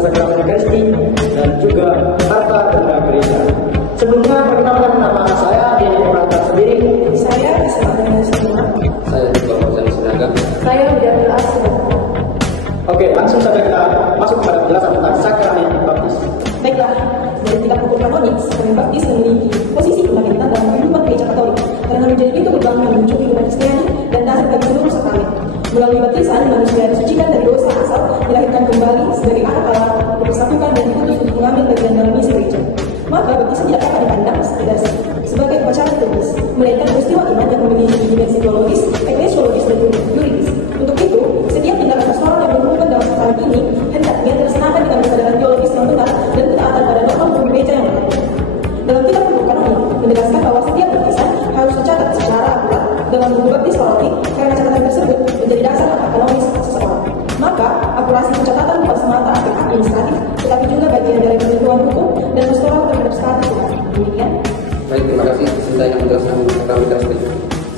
sakramen Ekaristi dan juga harta benda gereja. Sebelumnya perkenalkan nama saya Denny Pratap sendiri. Saya Ismail Semua. Saya juga Fauzan Sinaga. Saya Widya Asma. Oke, langsung saja kita masuk kepada penjelasan tentang sakramen baptis. Baiklah, dari tiga pokok kanonik, sakramen baptis memiliki posisi kebangkitan dalam kehidupan gereja Katolik karena menjadi pintu gerbang menuju kehidupan Kristiani dan dasar bagi seluruh sakramen. Melalui baptisan, manusia disucikan dari dosa asal, dilahirkan kembali sebagai anak Allah, dipersatukan dan dituntut untuk mengambil bagian dalam misi gereja. Maka baptisan tidak dapat dipandang sebagai upacara liturgis, melainkan peristiwa iman yang memiliki dimensi teologis, eklesiologis, dan yuridis. Untuk itu, setiap tindakan pastoral yang berhubungan dalam sakramen ini hendaknya terlaksanakan dengan kesadaran teologis yang benar dan ketaatan pada norma hukum gereja yang berlaku. Dalam kitab hukum kanonik menegaskan bahwa setiap baptisan harus dicatat secara akurat dalam buku baptis paroki karena catatan tersebut menjadi dasar hak kanonis seseorang. Maka, akurasi pencatatan bukan semata aspek administratif, tetapi juga bagian dari penentuan hukum dan pastoral terhadap status umat. Demikian. Baik, terima kasih. Saya yang menjelaskan sakramen Ekaristi.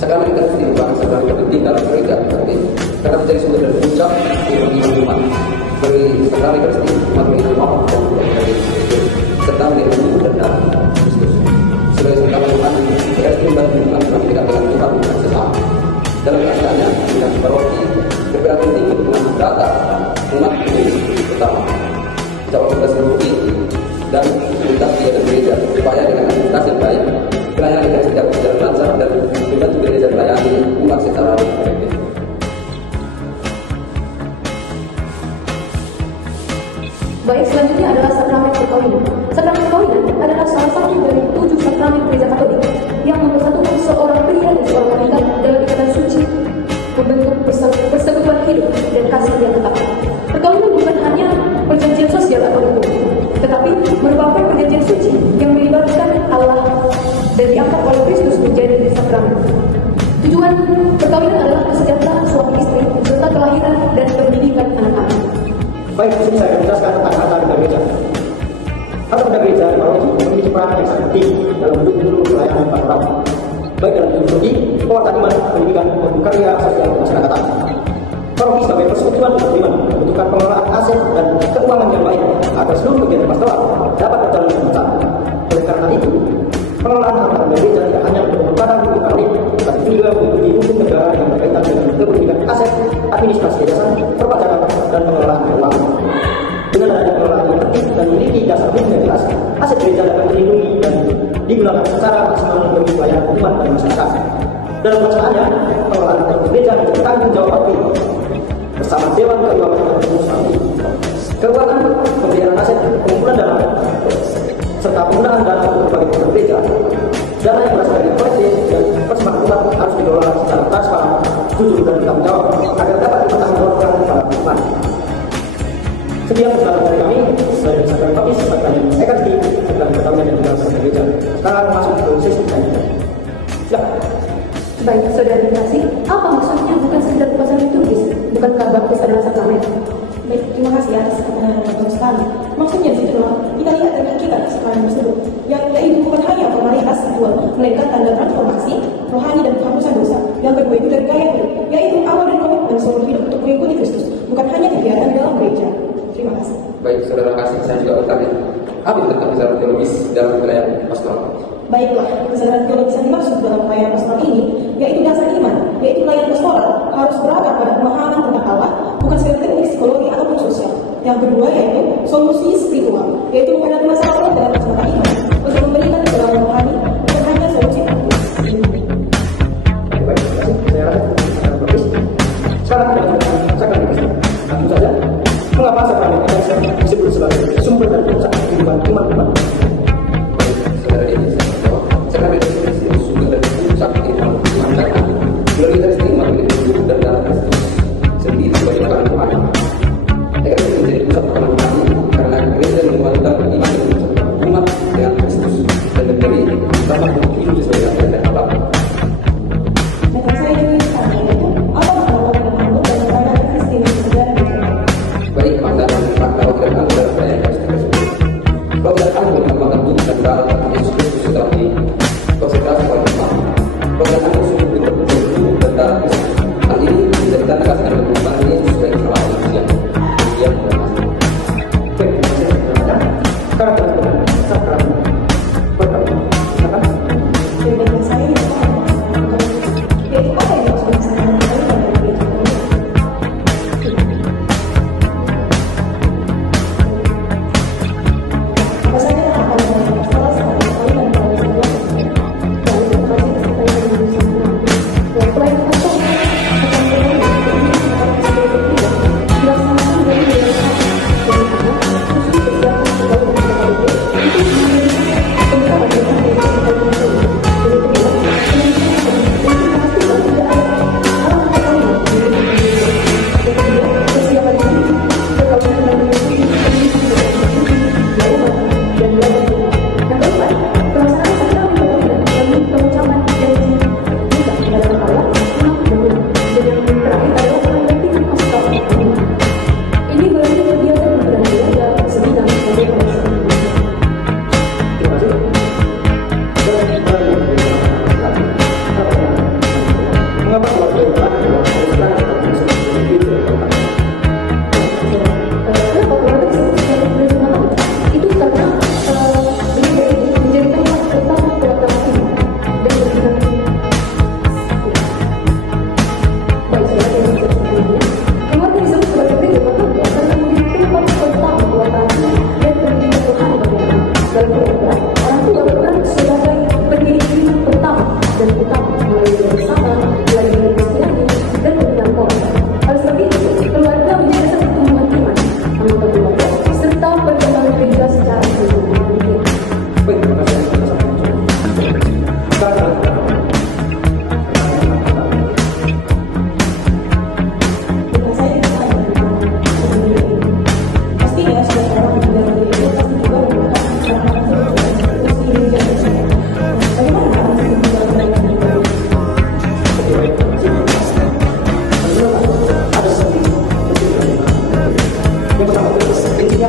Sakramen Ekaristi merupakan sakramen terpenting dalam gereja Katolik karena menjadi sumber dan puncak iman umat. Bagi sakramen Ekaristi, umat mengenal Allah dan dari serta melihat tubuh dan darah Kristus. Sebagai sakramen umat, Ekaristi membantu umat dalam dekat dengan Tuhan dan sesama. Dalam keadaannya, dengan paroki berperan penting untuk mendata umat menjadi pertama. Jawab tugas paroki dan perintah dia dan gereja supaya dengan administrasi yang baik, pelayanan Ekaristi dapat berjalan lancar dan membantu gereja melayani umat secara efektif. Baik, selanjutnya adalah sakramen perkawinan. Sakramen perkawinan adalah salah satu dari 7 sakramen gereja Katolik yang mempersatukan seorang pria dan seorang wanita dalam ikatan suci, membentuk persekutuan hidup dan kasih yang tetap. Perkawinan bukan hanya perjanjian sosial atau hukum, tetapi merupakan perjanjian suci yang melibatkan Allah dan diangkat oleh Kristus menjadi sakramen. Tujuan perkawinan adalah kesejahteraan suami istri serta kelahiran dan pendidikan anak-anak. Baik, di sini saya akan menjelaskan tentang harta benda gereja. Harta benda gereja di paroki memiliki peran yang sangat penting dalam mendukung pelayanan pastoral, baik dalam liturgi, penguatan iman, pendidikan, maupun karya sosial kemasyarakatan. Paroki sebagai persekutuan umat beriman membutuhkan pengelolaan aset dan keuangan yang baik agar seluruh kegiatan pastoral dapat berjalan dengan lancar. Oleh karena itu, pengelolaan harta benda gereja tidak hanya bergantung pada hukum kanonik, tetapi juga mengikuti hukum negara yang berkaitan dengan kepemilikan aset, administrasi yayasan, perpajakan, dan pengelolaan keuangan. Dengan adanya pengelolaan yang tertib dan memiliki dasar hukum yang jelas, aset gereja dapat dilindungi dan digunakan secara maksimal bagi pelayanan umat dan masyarakat. Dalam pelaksanaannya, pengelolaan aset gereja menjadi tanggung jawab paroki bersama Dewan Keuangan dan Administrasi. Keuangan, pembiayaan aset, pengumpulan dana, serta penggunaan dana untuk berbagai program gereja. Dana yang berasal dari kolektif dan persembahan umat harus dikelola secara transparan, jujur dan bertanggung jawab agar dapat dipertanggungjawabkan kepada umat. Sekian penjelasan dari kami. Saya dan sakramen baptis, sakramen Ekaristi, sakramen perkawinan dan juga sakramen gereja. Sekarang masuk ke sesi selanjutnya. Silakan. Baik, saudara dikasih, apa maksudnya bukan sekedar upacara liturgis? Bukankah baptis adalah sakramen? Baik, terima kasih atas pertanyaan yang bagus sekali. Maksudnya di situ kita lihat dari hakikat sakramen tersebut, yaitu bukan hanya formalitas ritual, melainkan tanda transformasi rohani dan penghapusan dosa. Yang kedua itu dari gaya hidup, yaitu awal dan komitmen seumur hidup untuk mengikuti Kristus, bukan hanya kegiatan dalam gereja. Terima kasih. Baik, saudara kasih, saya juga bertanya, apa itu tentang kesadaran teologis dalam pelayanan pastoral? Baiklah, kesadaran teologis yang dimaksud dalam pelayanan pastoral ini, yaitu dasar iman, yaitu pelayanan pastoral harus berakar pada pemahaman tentang Allah, bukan sekedar teknik psikologi ataupun sosial. Yang kedua yaitu solusi spiritual, yaitu menghadapi masalah Allah dalam kacamata iman, untuk memberikan pertolongan rohani, bukan hanya solusi praktis. Baik, terima kasih. Saya rasa sakramen baptis. Sekarang kita lanjutkan sakramen Ekaristi. Langsung saja, mengapa sakramen Ekaristi disebut sebagai sumber dan puncak kehidupan umat-umat? Saudara ini, sakramen Ekaristi sumber dan puncak kehidupan umat karena melalui Ekaristi umat menjadi tubuh dan darah Kristus sendiri sebagai makanan Tuhan. Ekaristi menjadi pusat perkembangan karena gereja menguatkan iman dan umat dengan Kristus.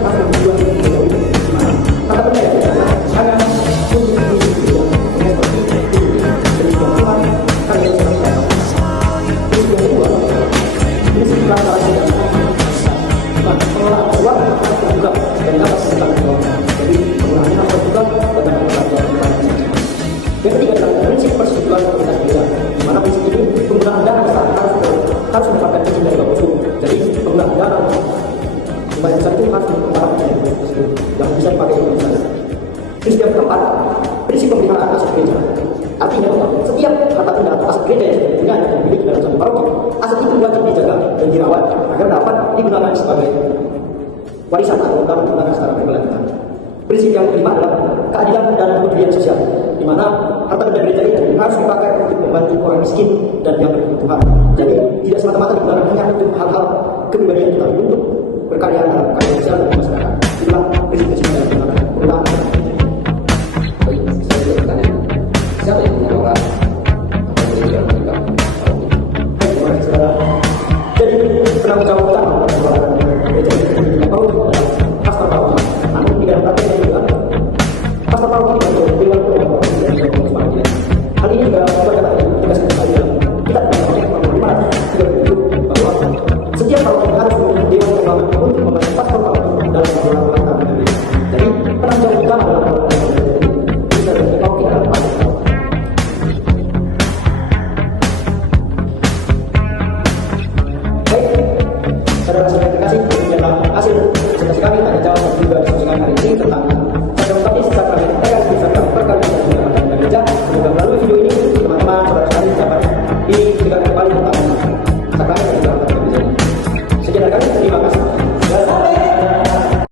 harus bertujuan untuk gereja. Kata benda ya, hanya untuk misi gereja. Seperti itu, demikian Tuhan, kami yang saya. Prinsip yang kedua, prinsip pelanggaran sidang. Pengelolaan uang harus terbuka dan dapat bertanggung jawab. Jadi penggunaan harus terbuka dan dapat bertanggung jawab. Yang ketiga adalah prinsip persetujuan komunitas gereja, di mana prinsip ini penggunaan dana besar harus mendapatkan izin dari Bapak Usul. Jadi penggunaan dana lumayan besar itu harus mendapatkan dari Bapak Usul yang bisa dipakai untuk misalnya. Prinsip yang keempat, prinsip pemeliharaan aset gereja. Artinya setiap harta benda aset gereja yang dimiliki dalam satu paroki, aset itu wajib dijaga dan dirawat agar dapat digunakan sebagai warisan atau dapat digunakan secara berkelanjutan. Prinsip yang kelima adalah keadilan dan kepedulian sosial, di mana harta benda gereja itu harus dipakai untuk membantu orang miskin dan yang berkebutuhan. Jadi tidak semata-mata digunakan hanya untuk hal-hal kepribadian kita, untuk berkarya dalam